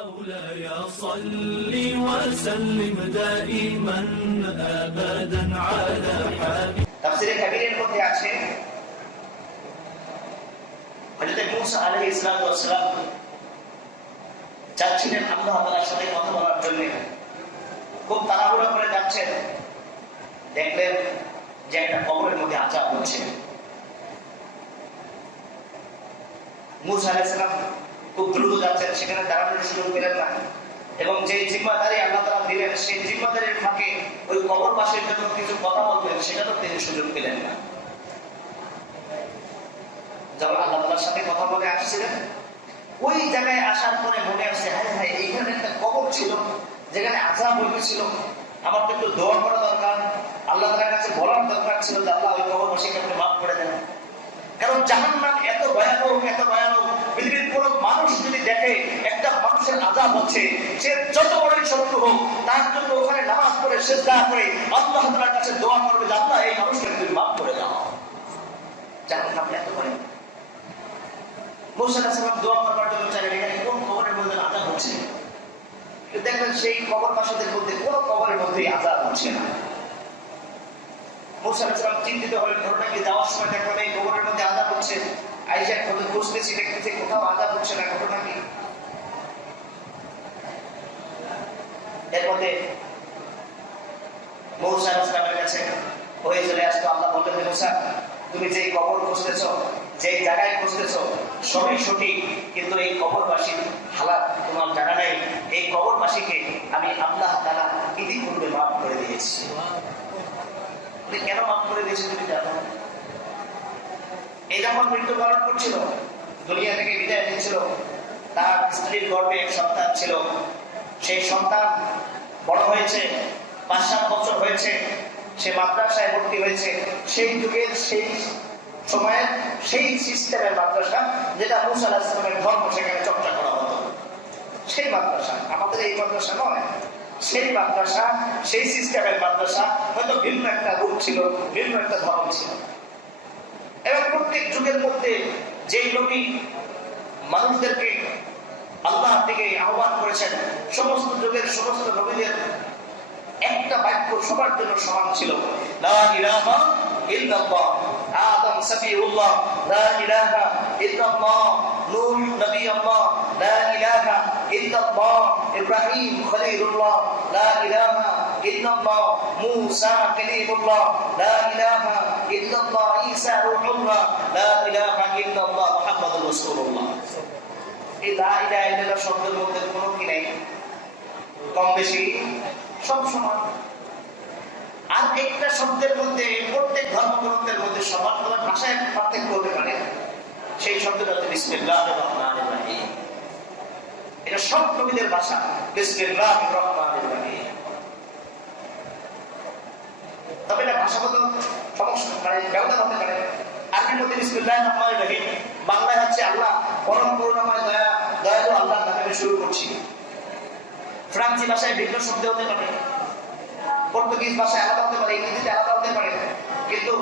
مولاي صل وسلم دائما ابدا على حبيبك তাফসীরে কাবীরের মধ্যে আছে হযরত মুসা আলাইহিস সালাম যাচ্ছিলেন আল্লাহ তাআলার সাথে কথা বলার জন্য, খুব তাড়াহুড়ো করে যাচ্ছেন, দেখলেন যে একটা কবরের মধ্যে আযাব হচ্ছে। মুসা আলাইহিস সালাম খুব দ্রুত যাচ্ছেন, সেখানে দাঁড়ানোর সুযোগ পেলেন না, এবং যে জিম্মাদারি আল্লাহ তাআলা দিলেন সেই জিম্মাদারির ফাঁকে ওই কবরবাসীর জন্য কিছু কথা বলবেন সেটাও তিনি সুযোগ পেলেন না। যখন আল্লাহ তাআলার সাথে কথা বলে আসছিলেন, ওই জায়গায় আসার পরে মনে আসছে, হায় হায়, এইখানে একটা কবর ছিল যেখানে আযাব হয়েছিল, আমার তো একটু দোয়া করা দরকার, আল্লাহ তাআলার কাছে বলার দরকার ছিল যে আল্লাহ ওই কবরবাসীকে আপনি মাফ করে দেন। কারণ জাহান্নাম এত ভয়ানক, এত ভয়ানক, পৃথিবীর কোন মানুষ যদি দেখে একটা মানুষের আযাব হচ্ছে, সে যত বড়ই শত্রু হোক, তার জন্য ওখানে নামাজ পড়ে সিজদা করে আল্লাহ তাআলার কাছে দোয়া করবে যে আল্লাহ এই মানুষকে তুমি মাফ করে দাও। জাহান্নাম এত ভয়ানক। মুসা আলাইহিস সালাম দোয়া করার জন্য চাইলেন, এখানে কোন কবরের মধ্যে আযাব হচ্ছে? দেখবেন সেই কবরবাসীদের মধ্যে কোন কবরের মধ্যে আযাব হচ্ছে না। মুসা আলাইহিস সালাম চিন্তিত হলেন, ঘটনা কি? যাওয়ার সময় দেখলাম এই কবরের মধ্যে আযাব হচ্ছে, আয়েশা খোঁজ খুঁজতেছি, দেখতেছি কোথাও আযাব হচ্ছে না, ঘটনা কি? এর মধ্যে মুসা আলাইহিস সালামের কাছে হয়ে চলে আসতো। আল্লাহ বললেন, মুসা, তুমি যেই কবর খুঁজতেছ, যেই জায়গায় খুঁজতেছ, সবই সঠিক, কিন্তু এই কবরবাসীর হালাত তোমার জানা নাই। এই কবরবাসীকে আমি আল্লাহ তাআলা ইতিপূর্বে মাফ করে দিয়েছি। কেন মাফ করে দিয়েছে তুমি জানো? এই যখন মৃত্যুবরণ করছিল, দুনিয়া থেকে বিদায় নিচ্ছিল, তার স্ত্রীর গর্ভে এক সন্তান ছিল। সেই সন্তান বড় হয়েছে, ৫-৭ বছর হয়েছে, সে মাদ্রাসায় ভর্তি হয়েছে। সেই যুগের, সেই সময়ের, সেই সিস্টেমের মাদ্রাসা, যেটা মুসা আলাইহিস সালামের ধর্ম সেখানে চর্চা করা হতো, সেই মাদ্রাসা, আমাদের এই মাদ্রাসা নয়, সেই মাদ্রাসা, সেই সিস্টেমের মাদ্রাসা, হয়তো ভিন্ন একটা রূপ ছিল, ভিন্ন একটা ধর্ম ছিল। এবং প্রত্যেক যুগের মধ্যে যেই নবী মানুষদেরকে আল্লাহর দিকে আহ্বান করেছেন, সমস্ত যুগের সমস্ত নবীদের একটা বাক্য সবার জন্য সমান ছিল, লা ইলাহা ইল্লাল্লাহ। আদম সফিউল্লাহ, লা ইলাহা ইল্লাল্লাহ। নূহ নবী আল্লাহ, লা ইলাহা ইল্লাল্লাহ। ইব্রাহিম খলিলুল্লাহ, লা ইলাহা ইল্লাল্লাহ। মূসা কালিমুল্লাহ, লা ইলাহা ইল্লাল্লাহ। ঈসা রূহুল্লাহ, লা ইলাহা ইল্লাল্লাহ। মুহাম্মাদুর রাসূলুল্লাহ। এই লা ইলাহা ইল্লাল্লাহ শব্দের মধ্যে কোনো কি নাই, কম বেশি সব সমান। আর একটা শব্দের মধ্যে, প্রত্যেক ধর্মগ্রন্থের মধ্যে সমান সমান ভাষায় পার্থক্য হতে পারে, সেই শব্দটা হচ্ছে বিসমিল্লাহির রহমানির রহিম। এটা সব নবীদের ভাষা, বিসমিল্লাহির রহমানির রহিম। তবে এটা ভাষাগত সমস্যা, মানে ব্যবধান হতে পারে। আরবির মধ্যে বিসমিল্লাহির রহমানির রহিম, বাংলায় হচ্ছে আল্লাহ পরম করুণাময়, দয়ালু আল্লাহর নামে আমি শুরু করছি। ফ্রান্সি ভাষায় ভিন্ন শব্দ হতে পারে, পর্তুগিজ ভাষায় আলাদা হতে পারে, ইংরেজিতে আলাদা হতে পারে, কিন্তু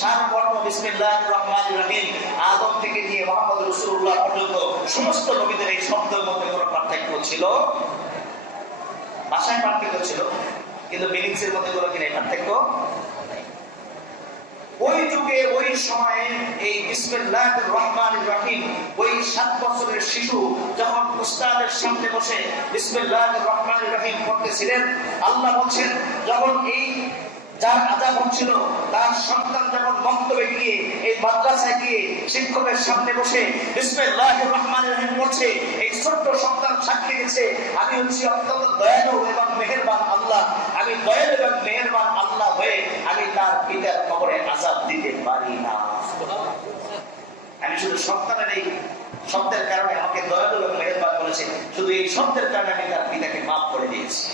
সারমর্ম বিসমিল্লাহির রহমানির রহিম আদম থেকে নিয়ে মুহাম্মদ রাসূলুল্লাহ পর্যন্ত সমস্ত নবীদের এই শব্দের মধ্যে কোনো পার্থক্য ছিল, ভাষায় পার্থক্য ছিল, কিন্তু মিনিংস এর মধ্যে কোনো কি নাই, পার্থক্য। ওই যুগে, ওই সময়ে এই বিসমিল্লাহির রহমানির রহিম, ওই 7 বছরের শিশু যখন উস্তাদের সামনে বসে বিসমিল্লাহির রহমানির রহিম পড়তেছিলেন, আল্লাহ বলছেন, যখন এই যার আযাব হচ্ছিল তার সন্তান যখন মক্তবে গিয়ে, এই মাদ্রাসায় গিয়ে শিক্ষকের সামনে বসে বিসমিল্লাহির রহমানির রহিম পড়ছে, এই ছোট্ট সন্তান সাক্ষী দিচ্ছে, আমি হচ্ছি অত্যন্ত দয়ালু এবং মেহেরবান আল্লাহ, আমি দয়ালু এবং মেহেরবান আল্লাহ হয়ে আমি তার পিতার কবরে আযাব দিতে পারি না। আমি শুধু সন্তানের এই শব্দের কারণে আমাকে দয়ালু এবং মেহেরবান বলেছে, শুধু এই শব্দের কারণে আমি তার পিতাকে মাফ করে দিয়েছি।